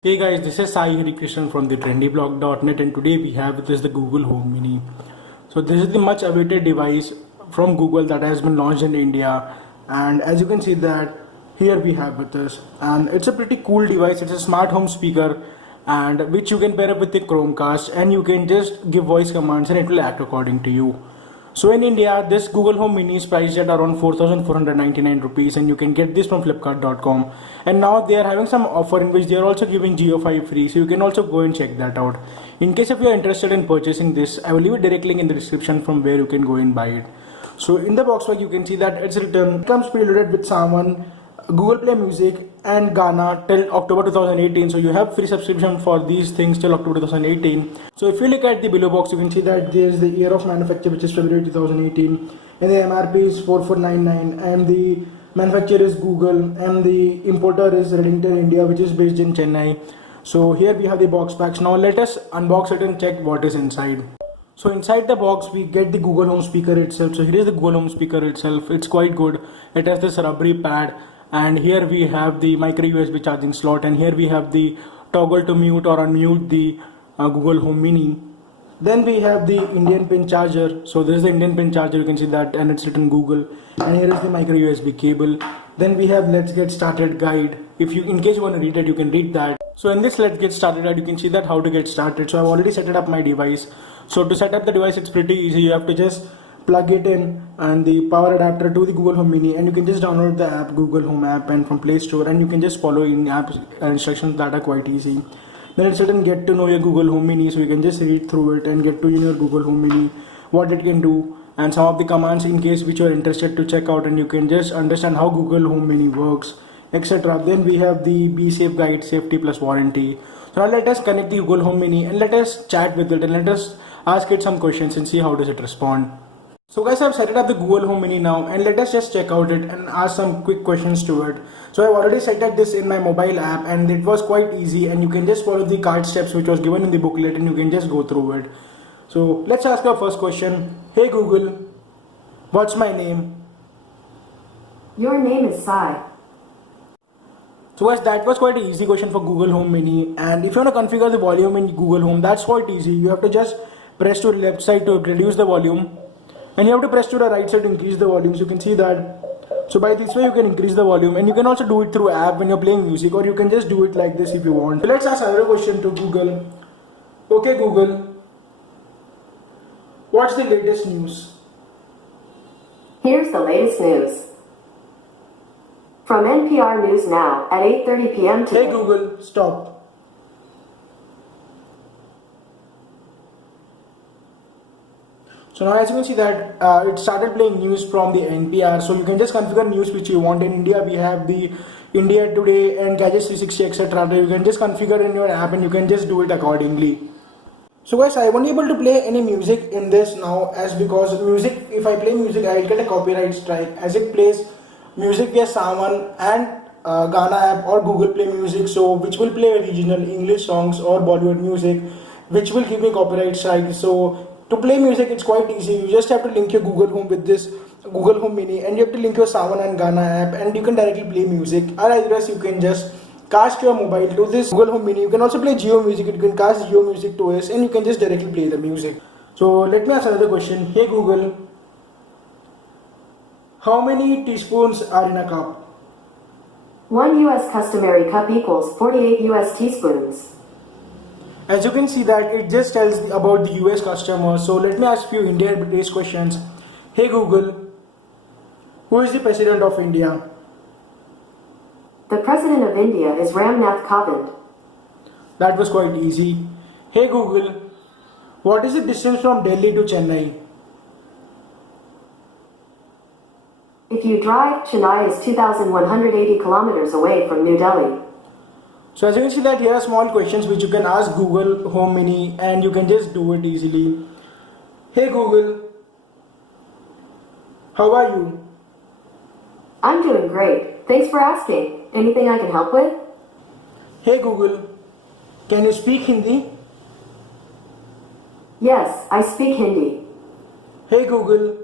Hey guys, this is Sai Harikrishnan from the trendyblog.net and today we have with us the Google Home Mini. So this is the much awaited device from Google that has been launched in India, and as you can see that here we have with us, and it's a pretty cool device. It's a smart home speaker and which you can pair up with the Chromecast, and you can just give voice commands and it will act according to you. So in India, this Google Home Mini is priced at around 4,499 rupees, and you can get this from Flipkart.com. And now they are having some offer in which they are also giving Geo5 free, so you can also go and check that out. In case if you are interested in purchasing this, I will leave a direct link in the description from where you can go and buy it. So in the box pack, you can see that it's written, it comes preloaded with Sawan, Google Play Music and Gaana till October 2018. So you have free subscription for these things till October 2018. So if you look at the below box, you can see that there is the year of manufacture, which is February 2018, and the MRP is 4499, and the manufacturer is Google, and the importer is Redington India, which is based in Chennai. So here we have the box packs. Now let us unbox it and check what is inside. So inside the box we get the Google Home speaker itself. So here is the Google Home speaker itself. It's quite good. It has this rubbery pad, and here we have the micro USB charging slot, and here we have the toggle to mute or unmute the Google Home Mini. Then we have the Indian pin charger. So this is the Indian pin charger, you can see that, and it's written Google, and here is the micro USB cable. Then we have let's get started guide. If you, in case you want to read it, you can read that. So in this let's get started guide, you can see that how to get started. So I've already set it up my device. So to set up the device, it's pretty easy. You have to just plug it in and the power adapter to the Google Home Mini, and you can just download the app, Google Home app, and from Play Store, and you can just follow in app instructions that are quite easy. Then it's written get to know your Google Home Mini, so you can just read through it and get to know your Google Home Mini, what it can do, and some of the commands in case which you are interested to check out, and you can just understand how Google Home Mini works, etc. Then we have the Be Safe guide, safety plus warranty. So now let us connect the Google Home Mini and let us chat with it and let us ask it some questions and see how does it respond. So guys, I've set it up the Google Home Mini now, and let us just check out it and ask some quick questions to it. So I've already set up this in my mobile app, and it was quite easy, and you can just follow the card steps which was given in the booklet, and you can just go through it. So let's ask our first question. Hey Google, what's my name? Your name is Sai. So guys, that was quite an easy question for Google Home Mini, and if you want to configure the volume in Google Home, that's quite easy. You have to just press to the left side to reduce the volume, and you have to press to the right side to increase the volume. So you can see that. So by this way you can increase the volume, and you can also do it through app when you're playing music, or you can just do it like this if you want. So let's ask another question to Google. Okay Google, what's the latest news? Here's the latest news. From NPR News Now at 8:30 p.m. today. Hey Google, stop. So now as you can see that it started playing news from the NPR, so you can just configure news which you want. In India we have the India Today and Gadgets 360, etc. You can just configure in your app and you can just do it accordingly. So guys, I won't be able to play any music in this now, as because music, if I play music I'll get a copyright strike, as it plays music via Sawan and Gaana app or Google Play Music, so which will play regional English songs or Bollywood music, which will give me copyright strike. So to play music, it's quite easy. You just have to link your Google Home with this Google Home Mini, and you have to link your Sawan and Gaana app, and you can directly play music. Or otherwise, you can just cast your mobile to this Google Home Mini. You can also play Geo Music. You can cast Geo Music to us, and you can just directly play the music. So let me ask another question. Hey Google, how many teaspoons are in a cup? 1 U.S. customary cup equals 48 U.S. teaspoons. As you can see that it just tells about the US customer. So let me ask you India-based questions. Hey Google, who is the President of India? The President of India is Ramnath Kovind. That was quite easy. Hey Google, what is the distance from Delhi to Chennai? If you drive, Chennai is 2,180 kilometers away from New Delhi. So as you can see that here are small questions which you can ask Google Home Mini, and you can just do it easily. Hey Google, how are you? I'm doing great. Thanks for asking. Anything I can help with? Hey Google, can you speak Hindi? Yes, I speak Hindi. Hey Google,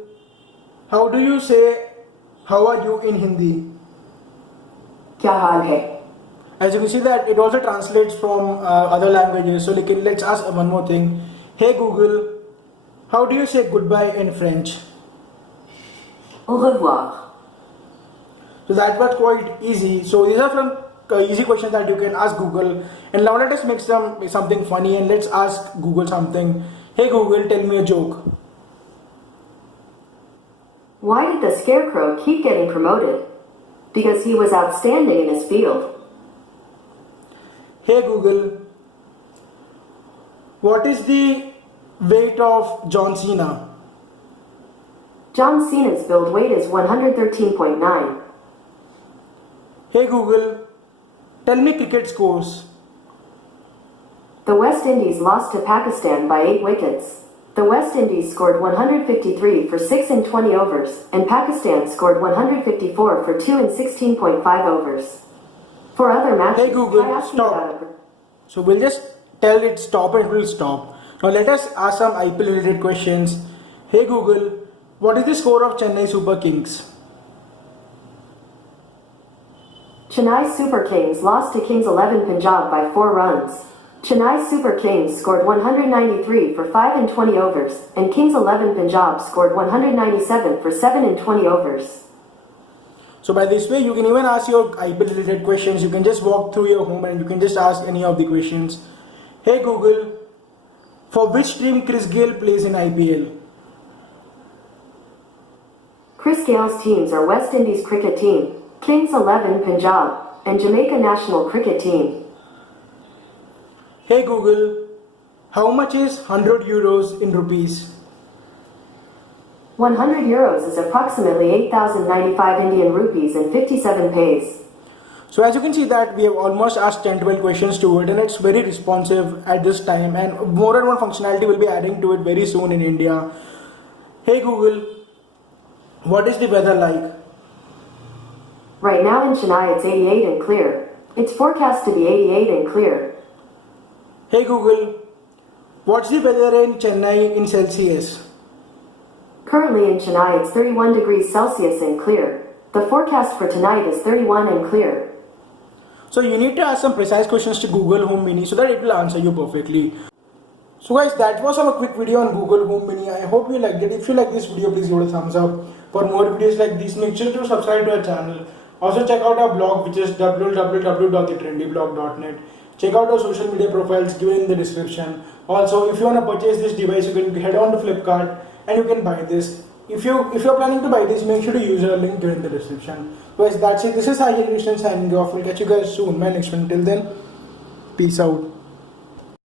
how do you say how are you in Hindi? Kya haal hai? As you can see that it also translates from other languages. So let's ask one more thing. Hey Google, how do you say goodbye in French? Au revoir. So that was quite easy. So these are some easy questions that you can ask Google. And now let us make something funny and let's ask Google something. Hey Google, tell me a joke. Why did the Scarecrow keep getting promoted? Because he was outstanding in his field. Hey Google, what is the weight of John Cena? John Cena's build weight is 113.9. Hey Google, tell me cricket scores. The West Indies lost to Pakistan by 8 wickets. The West Indies scored 153 for 6 in 20 overs, and Pakistan scored 154 for 2 in 16.5 overs. For other matches, Hey Google, try asking stop. about So we'll just tell it stop and it will stop. Now let us ask some IPL related questions. Hey Google, what is the score of Chennai Super Kings? Chennai Super Kings lost to Kings 11 Punjab by 4 runs. Chennai Super Kings scored 193 for 5 in 20 overs, and Kings 11 Punjab scored 197 for 7 in 20 overs. So by this way, you can even ask your IPL related questions. You can just walk through your home and you can just ask any of the questions. Hey Google, for which team Chris Gayle plays in IPL? Chris Gayle's teams are West Indies Cricket Team, Kings 11 Punjab, and Jamaica National Cricket Team. Hey Google, how much is 100 euros in rupees? 100 euros is approximately 8,095 Indian rupees and 57 paise. So as you can see that we have almost asked 10-12 questions to it and it's very responsive at this time, and more and more functionality will be adding to it very soon in India. Hey Google, what is the weather like? Right now in Chennai it's 88 and clear. It's forecast to be 88 and clear. Hey Google, what's the weather in Chennai in Celsius? Currently in Chennai it's 31 degrees Celsius and clear. The forecast for tonight is 31 and clear. So you need to ask some precise questions to Google Home Mini so that it will answer you perfectly. So guys, that was our quick video on Google Home Mini. I hope you liked it. If you like this video, please give it a thumbs up. For more videos like this, make sure to subscribe to our channel. Also check out our blog, which is www.thetrendyblog.net. Check out our social media profiles given in the description. Also, if you want to purchase this device, you can head on to Flipkart and you can buy this. If you're planning to buy this, make sure to use our link given in the description. Guys, that's it. This is Sai Krishnan signing off. We'll catch you guys soon. My next one. Till then, peace out.